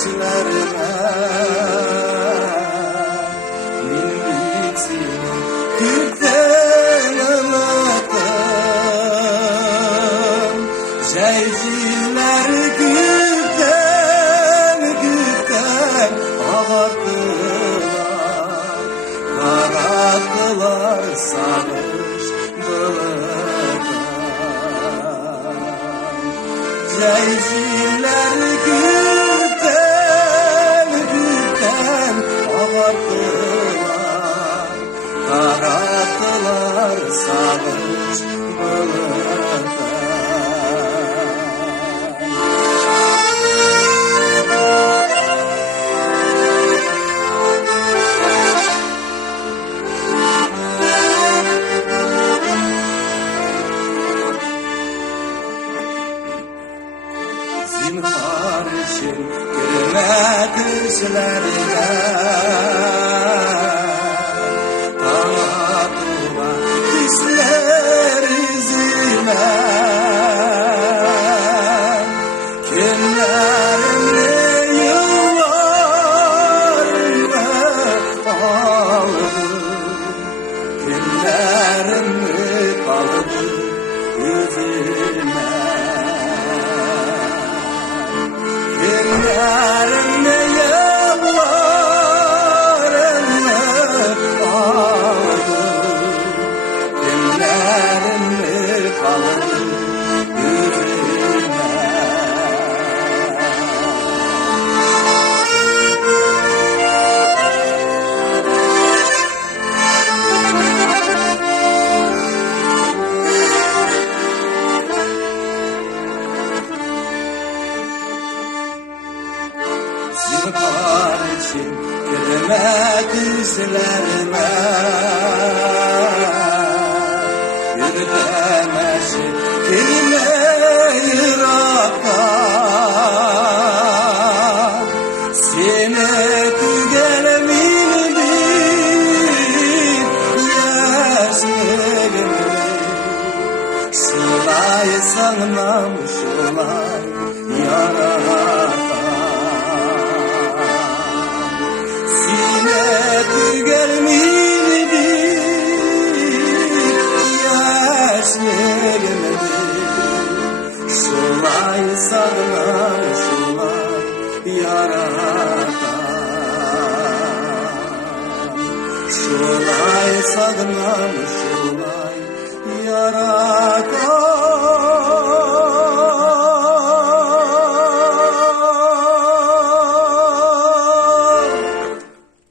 düşlerime Minbitim Gülden anlattım Ceyciller gülden ağarttılar Karattılar sarış bılıktan Ceyciller gülden ağarttılar Karattılar sarış bılıktan Zinhar için gülme düşlerine Tanıdıma düşler izime Kimlerimle yıllarımı aldı Kimlerimle kaldı yüzüme Kimlerimle yıllarımı aldı Kimlerimle kaldı yüzüme Zinhar için gülme düşlerime Bir demeşi kelime Irak'tan Seni tügelmin bir yaşlığımı Şulay sanmam şulay yaratan Gelmedi yaşlarımı Şulay sağlam şulay yaratan Şulay sağlam şulay yaratan